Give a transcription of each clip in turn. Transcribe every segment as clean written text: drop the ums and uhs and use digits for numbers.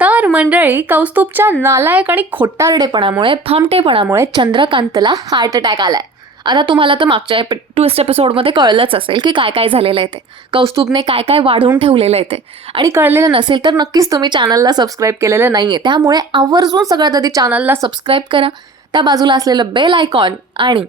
तर मंडळी, कौस्तुभच्या नालायक आणि खोटारडेपणामुळे, भामटेपणामुळे चंद्रकांतला हार्ट अटॅक आलाय. आता तुम्हाला तर मागच्या ट्विस्ट एपिसोडमध्ये कळलंच असेल की काय काय झालेलं आहे ते, कौस्तुभने काय काय वाढवून ठेवलेलं आहे ते. आणि कळलेलं नसेल तर नक्कीच तुम्ही चॅनलला सबस्क्राईब केलेलं नाही आहे, त्यामुळे आवर्जून सगळ्यात आधी चॅनलला सबस्क्राईब करा. त्या बाजूला असलेलं बेल आयकॉन आणि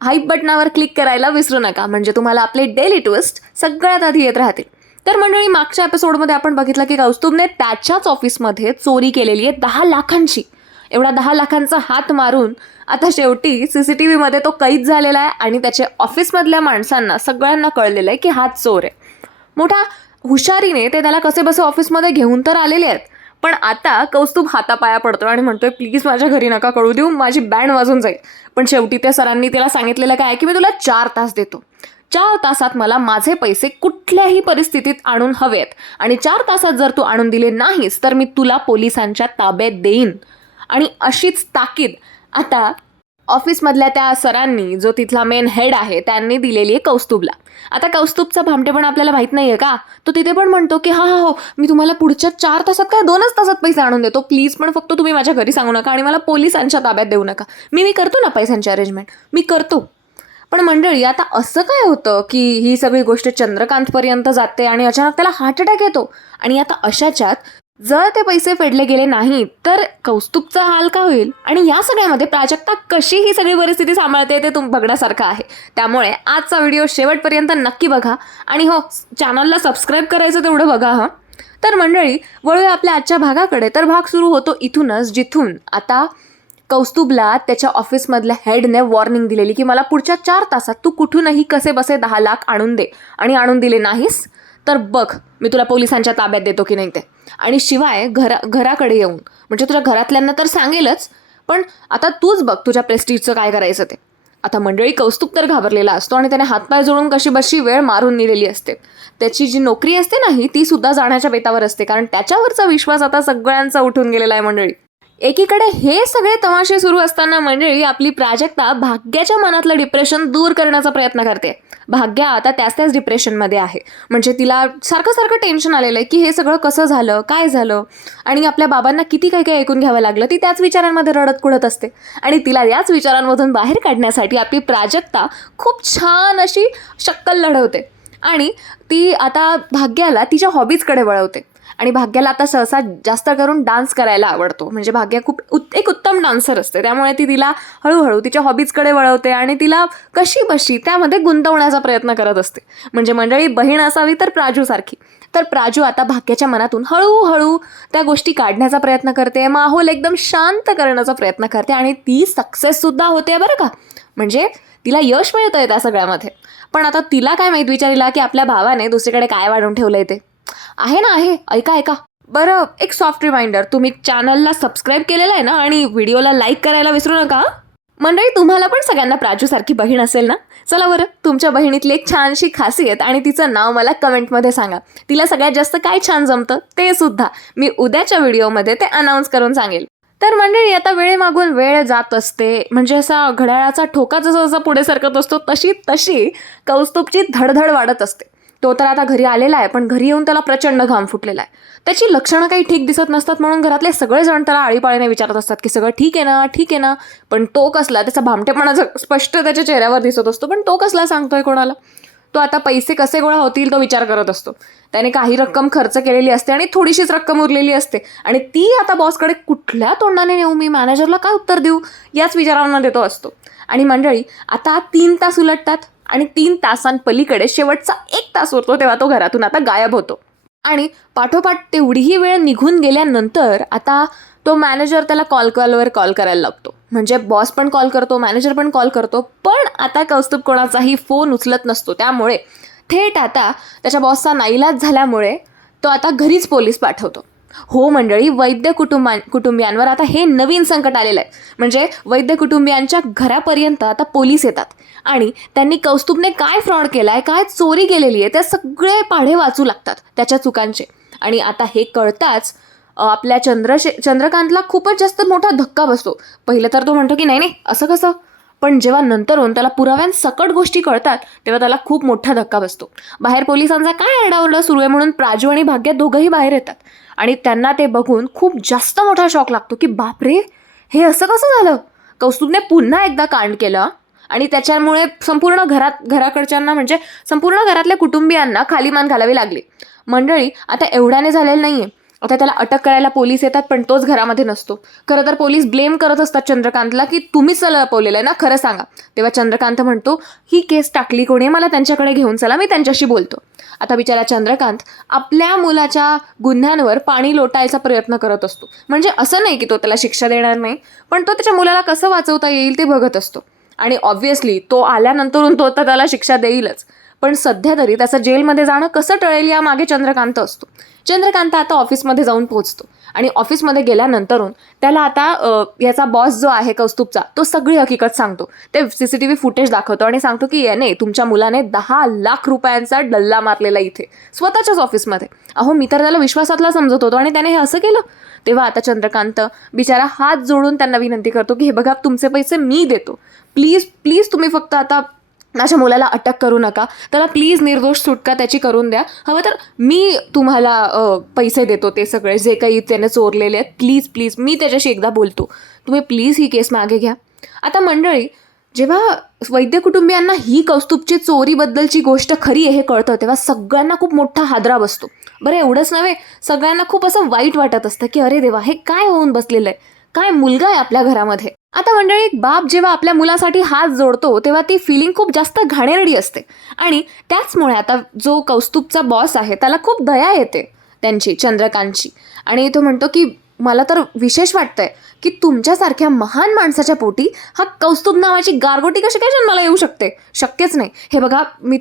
हाईप बटनावर क्लिक करायला विसरू नका, म्हणजे तुम्हाला आपले डेली ट्विस्ट सगळ्यात आधी येत राहतील. तर मंडळी, मागच्या एपिसोडमध्ये आपण बघितलं की कौस्तुभने त्याच्याच ऑफिसमध्ये चोरी केलेली आहे 10 लाखांची. एवढा 10 लाखांचा हात मारून आता शेवटी CCTVमध्ये तो कैद झालेला आहे आणि त्याच्या ऑफिसमधल्या माणसांना सगळ्यांना कळलेलं आहे की हाच चोर आहे. मोठ्या हुशारीने ते त्याला कसे बसे ऑफिसमध्ये घेऊन तर आलेले आहेत, पण आता कौस्तुभ हातापाया पडतो आणि म्हणतोय, प्लीज माझ्या घरी नका कळू देऊ, माझी बँड वाजून जाईल. पण शेवटी त्या सरांनी त्याला सांगितलेलं काय की मी तुला 4 तास देतो. 4 तासात मला माझे पैसे कुठल्याही परिस्थितीत आणून हवेत आणि 4 तासात जर तू आणून दिले नाहीस तर मी तुला पोलिसांच्या ताब्यात देईन. आणि अशीच ताकीद आता ऑफिसमधल्या त्या सरांनी, जो तिथला मेन हेड आहे, त्यांनी दिलेली आहे कौस्तुभला. आता कौस्तुभचा भामटेपणा आपल्याला माहीत नाही आहे का, तो तिथे पण म्हणतो की हो मी तुम्हाला पुढच्या 4 तासात काय 2च तासात पैसे आणून देतो, प्लीज, पण फक्त तुम्ही माझ्या घरी सांगू नका आणि मला पोलिसांच्या ताब्यात देऊ नका. मी करतो ना पैशांची अरेंजमेंट, मी करतो. पण मंडळी, आता असं काय होतं की ही सगळी गोष्ट चंद्रकांतपर्यंत जाते आणि अचानक त्याला हार्ट अटॅक येतो. आणि आता अशाच्यात जर ते पैसे फेडले गेले नाही तर कौस्तुभचा हाल का होईल. आणि या सगळ्यामध्ये प्राजक्ता कशी ही सगळी परिस्थिती सांभाळते ते तुम्ही बघण्यासारखं आहे. त्यामुळे आजचा व्हिडिओ शेवटपर्यंत नक्की बघा आणि हो, चॅनलला सबस्क्राईब करायचं तेवढं बघा हं. तर मंडळी, वळूया आपल्या आजच्या भागाकडे. तर भाग सुरू होतो इथूनच, जिथून आता कौस्तुभला त्याच्या ऑफिसमधल्या हेडने वॉर्निंग दिलेली की मला पुढच्या 4 तासात तू कुठूनही कसे बसे 10 लाख आणून दे, आणि आणून दिले नाहीस तर बघ मी तुला पोलिसांच्या ताब्यात देतो की नाही ते. आणि शिवाय घराकडे येऊन, म्हणजे तुझ्या घरातल्यांना तर सांगेलच, पण आता तूच बघ तुझ्या प्रेस्टिजचं काय करायचं ते. आता मंडळी, कौस्तुभ तर घाबरलेला असतो आणि त्याने हातपाय जोडून कशी बशी वेळ मारून नेलेली असते. त्याची जी नोकरी असते नाही ती सुद्धा जाण्याच्या बेतावर असते, कारण त्याच्यावरचा विश्वास आता सगळ्यांचा उठून गेलेला आहे मंडळी. एकीकडे हे सगळे तमाशे सुरू असताना मंडळी, आपली प्राजक्ता भाग्याच्या मनातलं डिप्रेशन दूर करण्याचा प्रयत्न करते. भाग्या आता त्याच डिप्रेशनमध्ये आहे, म्हणजे तिला सारखं टेन्शन आलेलं आहे की हे सगळं कसं झालं, काय झालं, आणि आपल्या बाबांना किती काही काही ऐकून घ्यावं लागलं. ती त्याच विचारांमध्ये रडत कुडत असते आणि तिला याच विचारांमधून बाहेर काढण्यासाठी आपली प्राजक्ता खूप छान अशी शक्कल लढवते आणि ती आता भाग्याला तिच्या हॉबीजकडे वळवते. आणि भाग्याला आता सहसा जास्त करून डान्स करायला आवडतो, म्हणजे भाग्या खूप एक उत्तम डान्सर असते, त्यामुळे ती तिला हळूहळू तिच्या हॉबीजकडे वळवते आणि तिला कशी बशी त्यामध्ये गुंतवण्याचा प्रयत्न करत असते. म्हणजे मंडळी, बहीण असावी तर प्राजूसारखी. तर प्राजू आता भाग्याच्या मनातून हळूहळू त्या गोष्टी काढण्याचा प्रयत्न करते, माहोल एकदम शांत करण्याचा प्रयत्न करते आणि ती सक्सेससुद्धा होते बरं का. म्हणजे तिला यश मिळतं आहे त्या सगळ्यामध्ये. पण आता तिला काय माहीत विचारीला की आपल्या भावाने दुसरीकडे काय वाढवून ठेवलं आहे ते. आहे ना, आहे, ऐका. बरं, एक सॉफ्ट रिमाइंडर, तुम्ही चॅनलला सबस्क्राईब केलेलं आहे ना आणि व्हिडिओला लाईक करायला विसरू नका. मंडळी, तुम्हाला पण सगळ्यांना प्राजूसारखी बहीण असेल ना. चला बरं, तुमच्या बहिणीतली एक छानशी खासियत आणि तिचं नाव मला कमेंटमध्ये सांगा. तिला सगळ्यात जास्त काय छान जमतं ते सुद्धा मी उद्याच्या व्हिडिओमध्ये ते अनाऊन्स करून सांगेल. तर मंडळी, आता वेळेमागून वेळ जात असते, म्हणजे असा घड्याळाचा ठोका जसा पुढे सरकत असतो तशी कौस्तुभची धडधड वाढत असते. तो तर आता घरी आलेला आहे, पण घरी येऊन त्याला प्रचंड घाम फुटलेला आहे. त्याची लक्षणं काही ठीक दिसत नसतात, म्हणून घरातले सगळेजण त्याला आळीपाळीने विचारत असतात की सगळं ठीक आहे ना. पण तो कसला, त्याचा भामटेपणा स्पष्ट त्याच्या चेहऱ्यावर दिसत असतो, पण तो कसला सांगतोय कोणाला. तो आता पैसे कसे गोळा होतील तो विचार करत असतो. त्याने काही रक्कम खर्च केलेली असते आणि थोडीशीच रक्कम उरलेली असते, आणि ती आता बॉसकडे कुठल्या तोंडाने नेऊ, मी मॅनेजरला काय उत्तर देऊ, याच विचारांना देतो असतो. आणि मंडळी, आता 3 तास उलटतात आणि 3 तासांपलीकडे शेवटचा 1 तास उरतो, तेव्हा तो घरातून आता गायब होतो. आणि पाठोपाठ तेवढीही वेळ निघून गेल्यानंतर आता तो मॅनेजर त्याला कॉलवर कॉल करायला लागतो. म्हणजे बॉस पण कॉल करतो, मॅनेजर पण कॉल करतो, पण आता कौस्तुभ कोणाचाही फोन उचलत नसतो. त्यामुळे थेट आता त्याच्या बॉसचा नाईलाज झाल्यामुळे तो आता घरीच पोलीस पाठवतो. हो मंडळी, वैद्य कुटुंबियांवर आता हे नवीन संकट आलेलं आहे. म्हणजे वैद्य कुटुंबियांच्या घरापर्यंत आता पोलीस येतात आणि त्यांनी कौस्तुभने काय फ्रॉड केला आहे, काय चोरी केलेली आहे, ते सगळे पाढे वाचू लागतात त्याच्या चुकांचे. आणि आता हे कळताच आपल्या चंद्रकांतला खूपच जास्त मोठा धक्का बसतो. पहिलं तर तो म्हणतो की नाही असं कसं, पण जेव्हा नंतरून त्याला पुराव्यांसकट गोष्टी कळतात तेव्हा त्याला खूप मोठा धक्का बसतो. बाहेर पोलिसांचा काय आरडाओरडा सुरू आहे म्हणून प्राजू आणि भाग्य दोघंही बाहेर येतात आणि त्यांना ते बघून खूप जास्त मोठा शॉक लागतो की बापरे, हे असं कसं झालं. कौस्तुभने पुन्हा एकदा कांड केलं आणि त्याच्यामुळे संपूर्ण घराकडच्यांना म्हणजे संपूर्ण घरातल्या कुटुंबियांना खाली मान घालावी लागली. मंडळी, आता एवढ्याने झालेलं नाहीये. आता त्याला अटक करायला पोलीस येतात, पण तोच घरामध्ये नसतो. खरं तर पोलीस ब्लेम करत असतात चंद्रकांतला की तुम्हीच त्याला लपवलेलं आहे ना, खरं सांगा. तेव्हा चंद्रकांत म्हणतो ही केस टाकली कोणी, मला त्यांच्याकडे घेऊन चला, मी त्यांच्याशी बोलतो. आता बिचारा चंद्रकांत आपल्या मुलाच्या गुन्ह्यांवर पाणी लोटायचा प्रयत्न करत असतो. म्हणजे असं नाही की तो त्याला शिक्षा देणार नाही, पण तो त्याच्या मुलाला कसं वाचवता येईल ते बघत असतो. आणि ऑब्व्हियसली तो आल्यानंतरून तो तर त्याला शिक्षा देईलच, पण सध्या तरी त्याचं जेलमध्ये जाणं कसं टळेल या मागे चंद्रकांत असतो. चंद्रकांत आता ऑफिसमध्ये जाऊन पोहोचतो आणि ऑफिसमध्ये गेल्यानंतरून त्याला आता याचा बॉस जो आहे कौस्तुभचा, तो सगळी हकीकत सांगतो. ते CCTV फुटेज दाखवतो आणि सांगतो की याने तुमच्या मुलाने 10 लाख रुपयांचा डल्ला मारलेला इथे स्वतःच्याच ऑफिसमध्ये. अहो, मी तर त्याला विश्वासातला समजत होतो आणि त्याने हे असं केलं. तेव्हा आता चंद्रकांत बिचारा हात जोडून त्यांना विनंती करतो की हे बघा, तुमचे पैसे मी देतो, प्लीज प्लीज तुम्ही फक्त आता माझ्या मुलाला अटक करू नका, त्याला प्लीज निर्दोष सुटका त्याची करून द्या, हवं तर मी तुम्हाला पैसे देतो, ते सगळे जे काही त्याने चोरलेले आहेत, प्लीज प्लीज मी त्याच्याशी एकदा बोलतो, तुम्ही प्लीज ही केस मागे घ्या. आता मंडळी, जेव्हा वैद्य कुटुंबियांना ही कौस्तुभची चोरीबद्दलची गोष्ट खरी आहे हे कळतं, तेव्हा सगळ्यांना खूप मोठा हादरा बसतो. बरं, एवढंच नव्हे, सगळ्यांना खूप असं वाईट वाटत असतं की अरे देवा, हे काय होऊन बसलेलं आहे, काय मुलगा आहे आपल्या घरामध्ये. आता मंडळी, एक बाप जेव्हा आपल्या मुलासाठी हात जोडतो तेव्हा ती फिलिंग खूप जास्त घाणेरडी असते. आणि त्याचमुळे आता जो कौस्तुभचा बॉस आहे त्याला खूप दया येते त्यांची, चंद्रकांतची. आणि तो म्हणतो की मला तर विशेष वाटतंय की तुमच्यासारख्या महान माणसाच्या पोटी हा कौस्तुभ नावाची गारगोटी कशी काय जन्माला येऊ शकते, शक्यच नाही. हे बघा, मी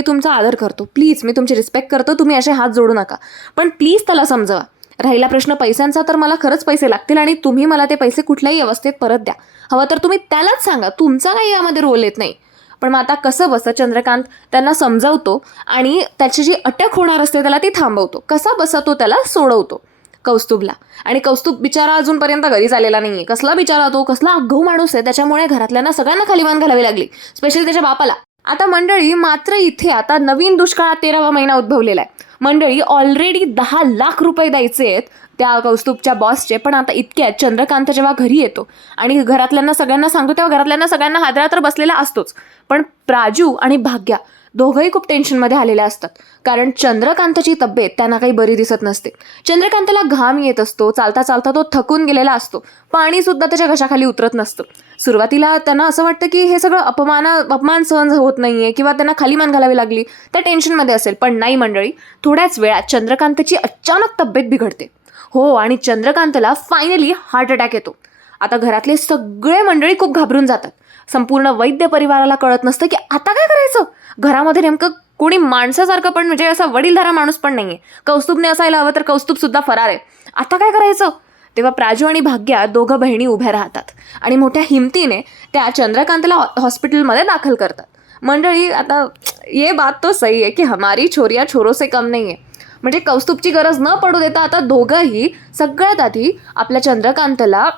तुमचा आदर करतो, प्लीज मी तुमची रिस्पेक्ट करतो, तुम्ही असे हात जोडू नका, पण प्लीज त्याला समजवा. राहिला प्रश्न पैशांचा, तर मला खरंच पैसे लागतील आणि तुम्ही मला ते पैसे कुठल्याही अवस्थेत परत द्या, हवं तर तुम्ही त्यालाच सांगा, तुमचा काही यामध्ये रोल येत नाही. पण मग आता कसं बसं चंद्रकांत त्यांना समजावतो आणि त्याची जी अटक होणार असते त्याला ती थांबवतो. कसा बसा तो त्याला सोडवतो कौस्तुभला. आणि कौस्तुभ बिचारा अजूनपर्यंत घरी आलेला नाहीये. कसला बिचारा तो, कसला आगाऊ माणूस आहे, त्याच्यामुळे घरातल्यांना सगळ्यांना खाली मान घालावी लागली, स्पेशली त्याच्या बापाला. आता मंडळी, मात्र इथे आता नवीन दुष्काळात 13वा महिना उद्भवलेला आहे. मंडळी, ऑलरेडी 10 लाख रुपये द्यायचे आहेत त्या कौस्तुभच्या बॉसचे, पण आता इतक्यात चंद्रकांत जेव्हा घरी येतो आणि घरातल्यांना सगळ्यांना सांगतो, तेव्हा घरातल्यांना सगळ्यांना हादरा तर बसलेला असतोच, पण प्राजू आणि भाग्या दोघंही खूप टेन्शनमध्ये आलेले असतात. कारण चंद्रकांतची तब्येत त्यांना काही बरी दिसत नसते. चंद्रकांतला घाम येत असतो, चालता चालता तो थकून गेलेला असतो, पाणीसुद्धा त्याच्या घशाखाली उतरत नसतं. सुरुवातीला त्यांना असं वाटतं की हे सगळं अपमान सहन होत नाहीये किंवा त्यांना खाली मान घालावी लागली, त्या टेन्शनमध्ये असेल. पण नाही मंडळी, थोड्याच वेळात चंद्रकांतची अचानक तब्येत बिघडते. हो, आणि चंद्रकांतला फायनली हार्ट अटॅक येतो. आता घरातले सगळे मंडळी खूप घाबरून जातात. संपूर्ण वैद्य परिवाराला कळत नसतं की आता काय करायचं. घरामध्ये नेमकं कोणी माणसासारखं पण म्हणजे असा वडीलधारा माणूस पण नाहीये. कौस्तुभने असायला हवं, तर कौस्तुभ सुद्धा फरार आहे. आता काय करायचं. तेव्हा प्राजू आणि भाग्या दोघं बहिणी उभ्या राहतात आणि मोठ्या हिमतीने त्या चंद्रकांतला हॉस्पिटलमध्ये दाखल करतात. मंडळी, आता ये बात तो सही आहे की हमारी छोरिया छोरों से कम नाही आहे. म्हणजे कौस्तुभची गरज न पडू देता आता दोघंही सगळ्यात आधी आपल्या चंद्रकांतला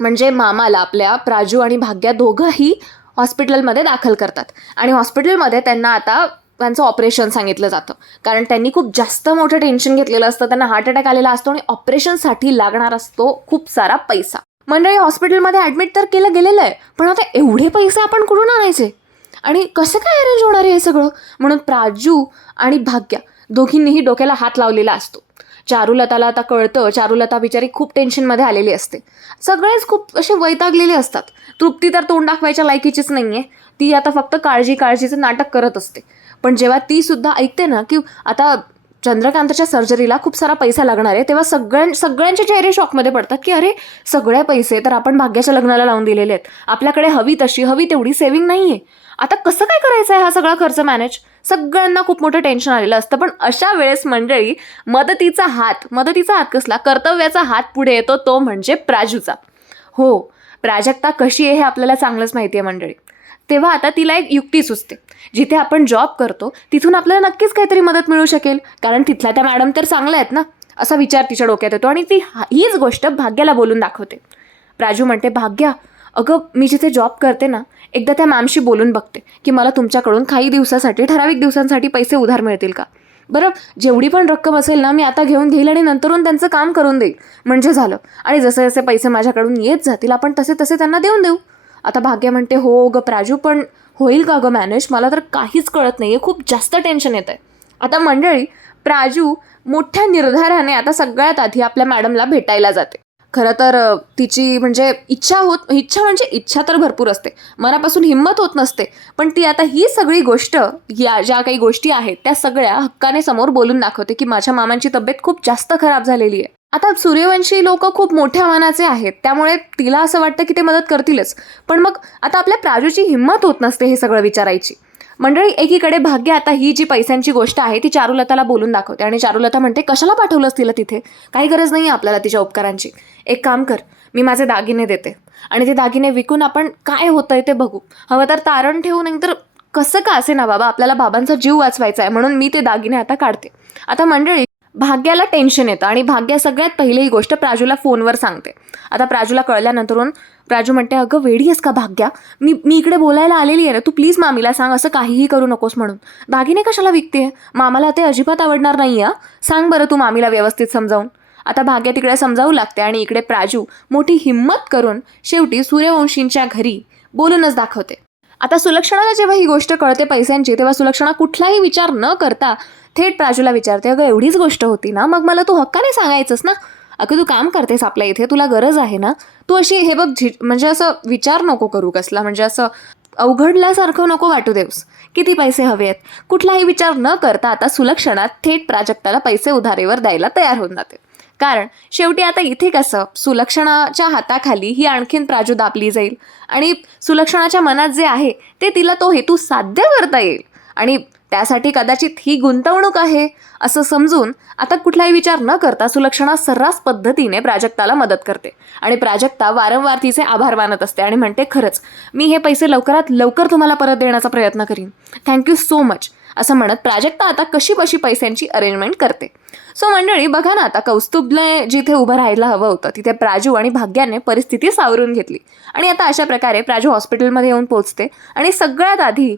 म्हणजे मामाला आपल्या प्राजू आणि भाग्या दोघंही हॉस्पिटलमध्ये दाखल करतात. आणि हॉस्पिटलमध्ये त्यांना आता त्यांचं ऑपरेशन सांगितलं जातं, कारण त्यांनी खूप जास्त मोठं टेन्शन घेतलेलं असतं, त्यांना हार्ट अटॅक आलेला असतो आणि ऑपरेशनसाठी लागणार असतो खूप सारा पैसा. मंडळी, हॉस्पिटलमध्ये ॲडमिट तर केलं गेलेलं आहे, पण आता एवढे पैसे आपण कुठून आणायचे आणि कसं काय अरेंज होणार आहे हे सगळं. म्हणून प्राजू आणि भाग्या दोघींनीही डोक्याला हात लावलेला असतो. चारुलताला आता कळतं. चारुलता बिचारी खूप टेन्शनमध्ये आलेली असते. सगळेच खूप असे वैतागलेले असतात. तृप्ती तर तोंड दाखवायच्या लायकीचीच नाही आहे. ती आता फक्त काळजीचं नाटक करत असते. पण जेव्हा ती सुद्धा ऐकते ना की आता चंद्रकांतच्या सर्जरीला खूप सारा पैसा लागणार आहे, तेव्हा सगळ्यांचे चेहरे शॉकमध्ये पडतात की अरे, सगळे पैसे तर आपण भाग्याच्या लग्नाला लावून दिलेले आहेत, आपल्याकडे हवी तेवढी सेव्हिंग नाही आहे. आता कसं काय करायचं आहे हा सगळा खर्च मॅनेज. सगळ्यांना खूप मोठं टेन्शन आलेलं असतं. पण अशा वेळेस मंडळी, मदतीचा हात कसला, कर्तव्याचा हात पुढे येतो, तो म्हणजे प्राजूचा. हो, प्राजक्ता कशी आहे हे आपल्याला चांगलंच माहिती आहे मंडळी. तेव्हा आता तिला एक युक्ती सुचते. जिथे आपण जॉब करतो तिथून आपल्याला नक्कीच काहीतरी मदत मिळू शकेल, कारण तिथल्या त्या मॅडम तर चांगल्या आहेत ना, असा विचार तिच्या डोक्यात येतो आणि ती हीच गोष्ट भाग्याला बोलून दाखवते. प्राजू म्हणते, भाग्या, अगं मी जिथे जॉब करते ना, एकदा त्या मॅमशी बोलून बघते की मला तुमच्याकडून काही दिवसासाठी, ठराविक दिवसांसाठी पैसे उधार मिळतील का. बरं जेवढी पण रक्कम असेल ना मी आता घेऊन घेईल आणि नंतरून त्यांचं काम करून देईल, म्हणजे झालं. आणि जसे जसे पैसे माझ्याकडून येत जातील आपण तसे तसे त्यांना देऊन देऊ. आता भाग्य म्हणते हो ग प्राजू, पण होईल का ग मॅनेज? मला तर काहीच कळत नाही आहे, खूप जास्त टेन्शन येत आहे. आता मंडळी, प्राजू मोठ्या निर्धाराने आता सगळ्यात आधी आपल्या मॅडमला भेटायला जाते. खरं तर तिची म्हणजे इच्छा तर भरपूर असते, मनापासून हिंमत होत नसते, पण ती आता ही सगळी गोष्ट, या ज्या काही गोष्टी आहेत त्या सगळ्या हक्काने समोर बोलून दाखवते की माझ्या मामांची तब्येत खूप जास्त खराब झालेली आहे. आता सूर्यवंशी लोक खूप मोठ्या मनाचे आहेत, त्यामुळे तिला असं वाटतं की ते मदत करतीलच. पण मग आता आपल्या प्राजूची हिंमत होत नसते हे सगळं विचारायची. मंडळी, एकीकडे भाग्य आता ही जी पैशांची गोष्ट आहे ती चारुलताला बोलून दाखवते आणि चारुलता म्हणते कशाला पाठवलंस तिला तिथे, काही गरज नाही आपल्याला तिच्या उपकारांची. एक काम कर, मी माझे दागिने देते आणि ते दागिने विकून आपण काय होतंय ते बघू. हवं तर तारण ठेवू, नाही तर कसं का असे ना बाबा, आपल्याला बाबांचा जीव वाचवायचा आहे म्हणून मी ते दागिने आता काढते. आता मंडळी, भाग्याला टेन्शन येतं आणि भाग्य सगळ्यात पहिली ही गोष्ट प्राजूला फोनवर सांगते. आता प्राजूला कळल्यानंतरून प्राजू म्हणते अगं वेडी आहेस का भाग्या, मी इकडे बोलायला आलेली आहे ना, तू प्लीज मामीला सांग असं काहीही करू नकोस म्हणून. दागिने कशाला विकते, मामाला ते अजिबात आवडणार नाही आहे, सांग बरं तू मामीला व्यवस्थित समजावून. आता भाग्य तिकडे समजावू लागते आणि इकडे प्राजू मोठी हिंमत करून शेवटी सूर्यवंशींच्या घरी बोलूनच दाखवते. आता सुलक्षणाला जेव्हा ही गोष्ट कळते पैशांची, तेव्हा सुलक्षणा कुठलाही विचार न करता थेट प्राजूला विचारते अगं एवढीच गोष्ट होती ना, मग मला तू हक्काने सांगायचंस ना. अगं तू काम करतेस आपल्या इथे, तुला गरज आहे ना, तू अशी हे बघ म्हणजे असं विचार नको करू कसला, म्हणजे असं अवघडल्यासारखं नको वाटू देऊस. किती पैसे हवे आहेत, कुठलाही विचार न करता आता सुलक्षणा थेट प्राजक्ताला पैसे उधारीवर द्यायला तयार होऊन जाते. कारण शेवटी आता इथे कसं सुलक्षणाच्या हाताखाली ही आणखीन प्राजू दाबली जाईल आणि सुलक्षणाच्या मनात जे आहे ते तिला तो हेतू साध्य करता येईल आणि त्यासाठी कदाचित ही गुंतवणूक आहे असं समजून आता कुठलाही विचार न करता सुलक्षणा सर्रास पद्धतीने प्राजक्ताला मदत करते आणि प्राजक्ता वारंवार तिचे आभार मानत असते आणि म्हणते खरंच मी हे पैसे लवकरात लवकर तुम्हाला परत देण्याचा प्रयत्न करीन, थँक्यू सो मच असं म्हणत प्राजक्ता आता कशी पैशांची अरेंजमेंट करते. सो मंडळी बघा ना, आता कौस्तुभने जिथे उभं राहायला हवं होतं तिथे प्राजू आणि भाग्याने परिस्थिती सावरून घेतली आणि आता अशा प्रकारे प्राजू हॉस्पिटलमध्ये येऊन पोहोचते आणि सगळ्यात आधी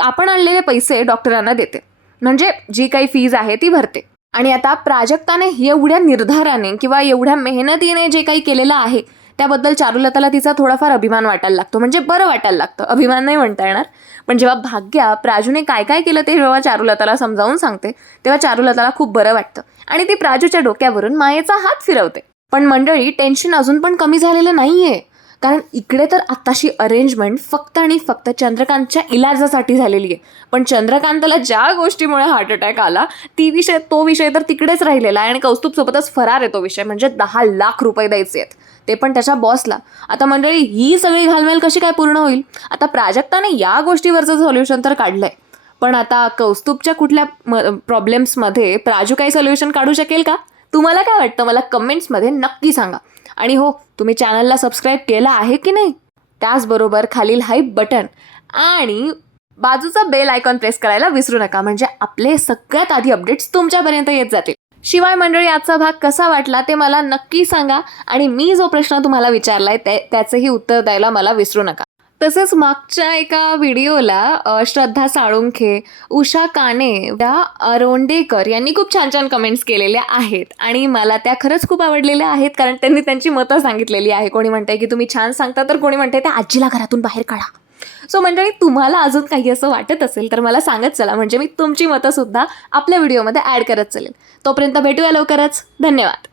आपण आणलेले पैसे डॉक्टरांना देते, म्हणजे जी काही फीज आहे ती भरते. आणि आता प्राजक्ताने एवढ्या निर्धाराने किंवा एवढ्या मेहनतीने जे काही केलेलं आहे त्याबद्दल चारुलताला तिचा थोडाफार अभिमान वाटायला लागतो, म्हणजे बरं वाटायला लागतं, अभिमान नाही म्हणता येणार. पण जेव्हा भाग्या प्राजूने काय काय केलं ते जेव्हा चारुलताला समजावून सांगते तेव्हा चारुलताला खूप बरं वाटतं आणि ती प्राजूच्या डोक्यावरून मायेचा हात फिरवते. पण मंडळी, टेन्शन अजून पण कमी झालेलं नाहीये, कारण इकडे तर आत्ताशी अरेंजमेंट फक्त आणि फक्त चंद्रकांतच्या इलाजासाठी झालेली आहे. पण चंद्रकांतला ज्या गोष्टीमुळे हार्ट अटॅक आला तो विषय तर तिकडेच राहिलेला आहे आणि कौस्तुभसोबतच फरार आहे तो विषय, म्हणजे 10 लाख रुपये द्यायचे आहेत, ते पण त्याच्या बॉसला. आता मंडळी, ही सगळी घालमेल कशी काय पूर्ण होईल? आता प्राजक्ताने या गोष्टीवरचं सोल्युशन तर काढलंय, पण आता कौस्तुभच्या कुठल्या प्रॉब्लेम्समध्ये प्राजू काही सोल्युशन काढू शकेल का? तुम्हाला काय वाटतं मला कमेंट्समध्ये नक्की सांगा. आणि हो, तुम्ही चॅनलला सबस्क्राईब केला आहे की नाही? त्याचबरोबर खालील हाईप बटन आणि बाजूचा बेल आयकॉन प्रेस करायला विसरू नका, म्हणजे आपले सगळ्यात आधी अपडेट्स तुमच्यापर्यंत येत जातील. शिवाय मंडळी, आजचा भाग कसा वाटला ते मला नक्की सांगा आणि मी जो प्रश्न तुम्हाला विचारलाय त्याचंही उत्तर द्यायला मला विसरू नका. तसंच मागच्या एका व्हिडिओला श्रद्धा साळुंखे, उषा काने, रोंडेकर यांनी खूप छान छान कमेंट्स केलेल्या आहेत आणि मला त्या खरंच खूप आवडलेल्या आहेत, कारण त्यांनी त्यांची मतं सांगितलेली आहे. कोणी म्हणते की तुम्ही छान सांगता, तर कोणी म्हणते त्या आजीला घरातून बाहेर काढा. सो मंडळी, तुम्हाला अजून काही असं वाटत असेल तर मला सांगत चला, म्हणजे मी तुमची मतं सुद्धा आपल्या व्हिडिओमध्ये ॲड करत चलेल. तोपर्यंत भेटूया लवकरच. धन्यवाद.